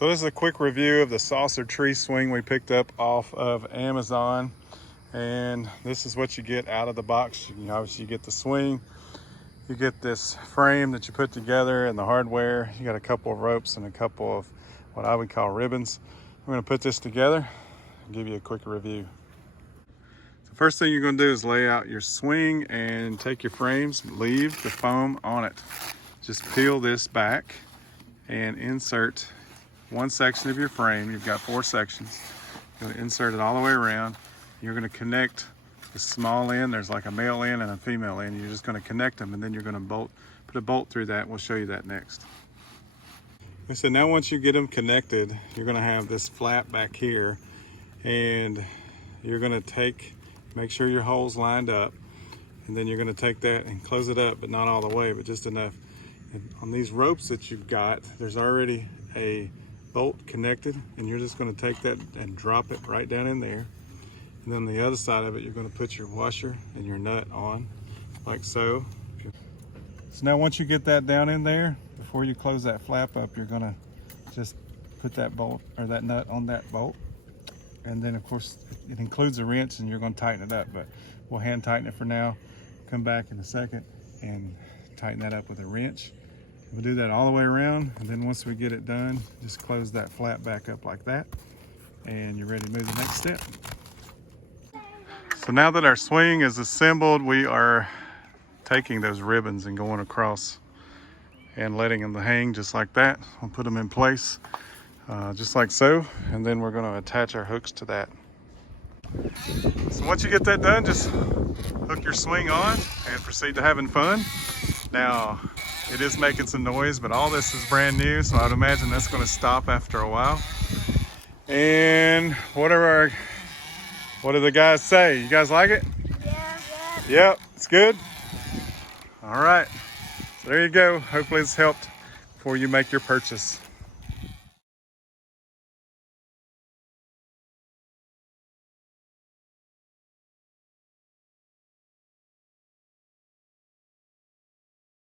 So this is a quick review of the Saucer tree swing we picked up off of Amazon. And this is what you get out of the box. Obviously you get the swing, you get this frame that you put together and the hardware. You got a couple of ropes and a couple of what I would call ribbons. I'm gonna put this together and give you a quick review. The first thing you're gonna do is lay out your swing and take your frames, leave the foam on it. Just peel this back and insert one section of your frame. You've got 4 sections. You're gonna insert it all the way around. You're gonna connect the small end. There's like a male end and a female end. You're just gonna connect them, and then you're gonna put a bolt through that. We'll show you that next. So now once you get them connected, you're gonna have this flap back here, and you're gonna make sure your hole's lined up, and then you're gonna take that and close it up, but not all the way, but just enough. And on these ropes that you've got, there's already a bolt connected, and you're just going to take that and drop it right down in there. And then on the other side of it, you're going to put your washer and your nut on, like so. So now once you get that down in there, before you close that flap up, you're going to just put that bolt or that nut on that bolt. And then of course it includes a wrench, and you're going to tighten it up, but we'll hand tighten it for now. Come back in a second and tighten that up with a wrench. We'll do that all the way around, and then once we get it done, just close that flap back up like that, and you're ready to move to the next step. So now that our swing is assembled, we are taking those ribbons and going across and letting them hang just like that. We'll put them in place just like so, and then we're going to attach our hooks to that. So once you get that done, just hook your swing on and proceed to having fun. Now, it is making some noise, but all this is brand new, so I'd imagine that's going to stop after a while. And what do the guys say? You guys like it? Yeah. Yep, it's good. All right, so there you go. Hopefully it's helped before you make your purchase.